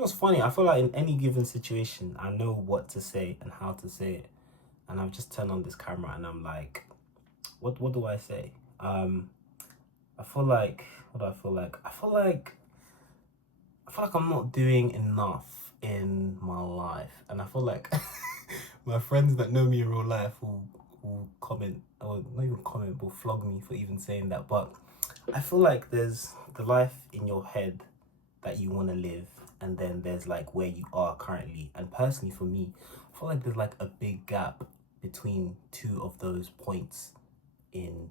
know what's funny? I feel like in any given situation, I know what to say and how to say it. And I've just turned on this camera and I'm like, what do I say? I feel like, what do I feel like? I feel like I'm not doing enough in my life. And I feel like my friends that know me in real life will comment, or not even comment, will flog me for even saying that. But I feel like there's the life in your head that you want to live, and then there's like where you are currently. And personally for me, I feel like there's like a big gap between two of those points in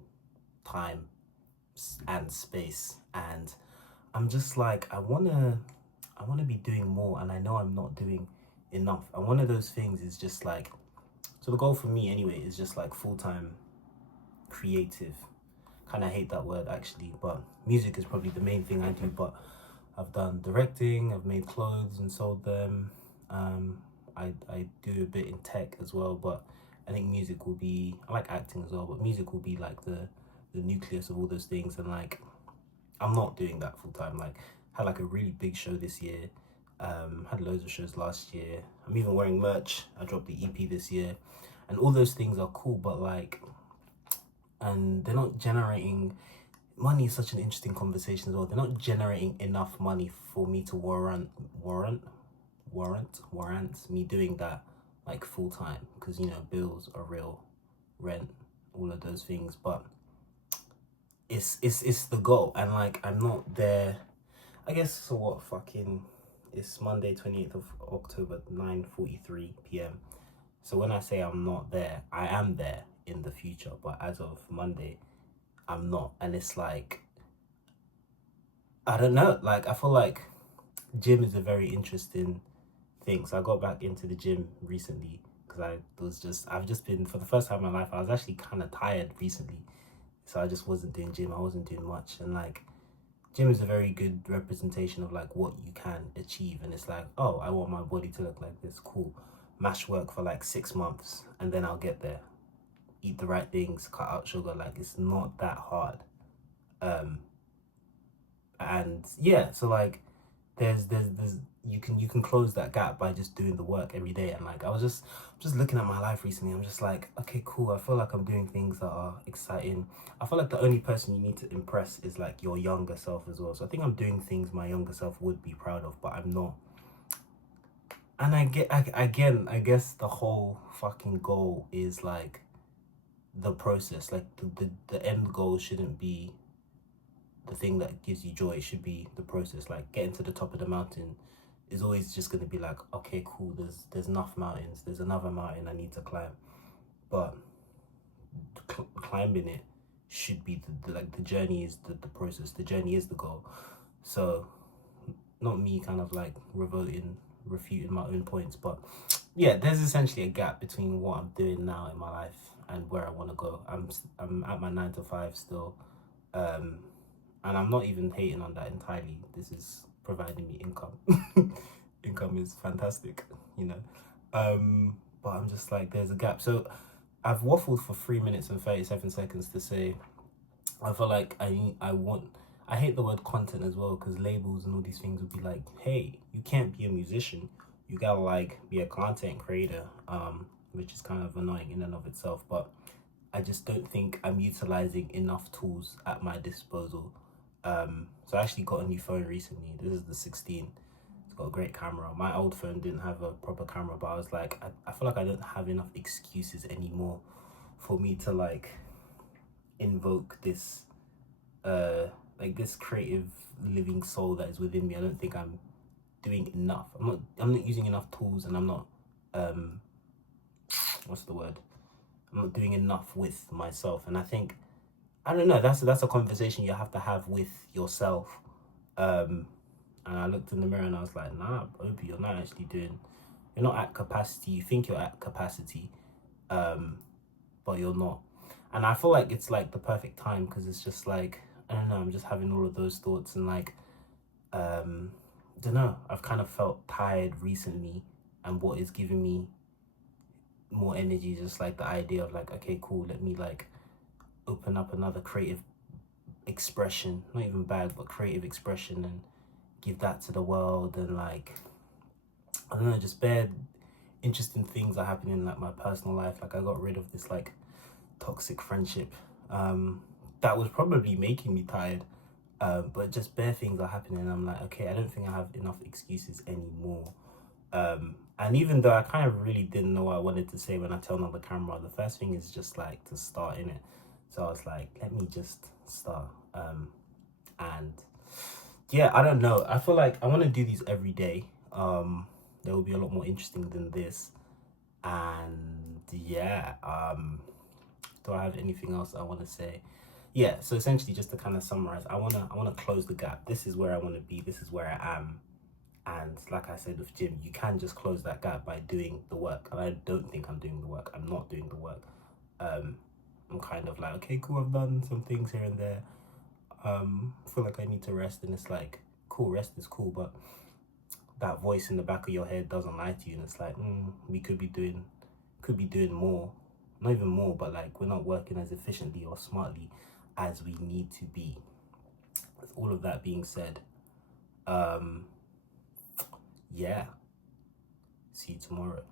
time and space. And I'm just like, I want to be doing more, and I know I'm not doing enough. And one of those things is just like, so the goal for me anyway is just like full-time creative. Kind of hate that word actually, but music is probably the main thing I do. But I've done directing, I've made clothes and sold them. I do a bit in tech as well, but I think music will be, I like acting as well, but music will be like the nucleus of all those things. And like, I'm not doing that full time. Like, had like a really big show this year. Had loads of shows last year. I'm even wearing merch. I dropped the EP this year, and all those things are cool. But like, and they're not generating money. Is such an interesting conversation as well. They're not generating enough money for me to warrant me doing that like full time, because you know bills are real, rent, all of those things. But it's the goal, and like I'm not there. I guess so. What fucking? It's Monday, 28th of October, 9:43 p.m. So when I say I'm not there, I am there in the future. But as of Monday, I'm not, and it's like, I don't know. Like I feel like gym is a very interesting thing. So I got back into the gym recently because I've just been, for the first time in my life, I was actually kind of tired recently. So I just wasn't doing gym. I wasn't doing much, and like gym is a very good representation of like what you can achieve. And it's like, oh, I want my body to look like this. Cool. Mash work for like 6 months, and then I'll get there. Eat the right things, cut out sugar. Like it's not that hard. Um, and yeah, so like there's you can close that gap by just doing the work every day. And like I was just looking at my life recently. I'm just like, okay, cool. I feel like I'm doing things that are exciting. I feel like the only person you need to impress is like your younger self as well. So I think I'm doing things my younger self would be proud of, but I'm not. And again, I guess the whole fucking goal is like the process. Like the end goal shouldn't be the thing that gives you joy. It should be the process. Like getting to the top of the mountain is always just going to be like, okay, cool, there's enough mountains, there's another mountain I need to climb. But climbing it should be like the journey is the process, the journey is the goal. So not me kind of like refuting my own points. But yeah, there's essentially a gap between what I'm doing now in my life and where I want to go. I'm at my 9 to 5 still. um and I'm not even hating on that entirely. This is providing me income. Income is fantastic, you know. But I'm just like, there's a gap. So I've waffled for 3 minutes and 37 seconds to say, I feel like I hate the word content as well, because labels and all these things would be like, hey, you can't be a musician. You gotta like be a content creator, which is kind of annoying in and of itself. But I just don't think I'm utilizing enough tools at my disposal. So I actually got a new phone recently. This is the 16. It's got a great camera. My old phone didn't have a proper camera, but I was like, I feel like I don't have enough excuses anymore for me to like invoke this like this creative living soul that is within me. I don't think I'm doing enough. I'm not using enough tools, and I'm not um what's the word? I'm not doing enough with myself. And I think, I don't know, that's a conversation you have to have with yourself. Um, and I looked in the mirror and I was like, nah, Obi, you're not at capacity. You think you're at capacity, um, but you're not. And I feel like it's like the perfect time, because it's just like, I don't know, I'm just having all of those thoughts. And like, I don't know, I've kind of felt tired recently, and what is giving me more energy is just like the idea of like, okay, cool, let me like open up another creative expression, not even bad, but creative expression, and give that to the world. And like, I don't know, just bare interesting things are happening in like my personal life. Like I got rid of this like toxic friendship that was probably making me tired. But just bare things are happening. I'm like, okay, I don't think I have enough excuses anymore. And even though I kind of really didn't know what I wanted to say when I turned on the camera, the first thing is just like to start in it. So I was like, let me just start. And yeah, I don't know. I feel like I want to do these every day. They will be a lot more interesting than this. And yeah, do I have anything else I want to say? Yeah, so essentially just to kind of summarize, I wanna close the gap. This is where I want to be. This is where I am. And like I said with Jim, you can just close that gap by doing the work. And I don't think I'm doing the work. I'm not doing the work. I'm kind of like, okay, cool, I've done some things here and there. Feel like I need to rest, and it's like, cool, rest is cool, but that voice in the back of your head doesn't lie to you, and it's like, we could be doing more, not even more, but like we're not working as efficiently or smartly as we need to be. With all of that being said, yeah, see you tomorrow.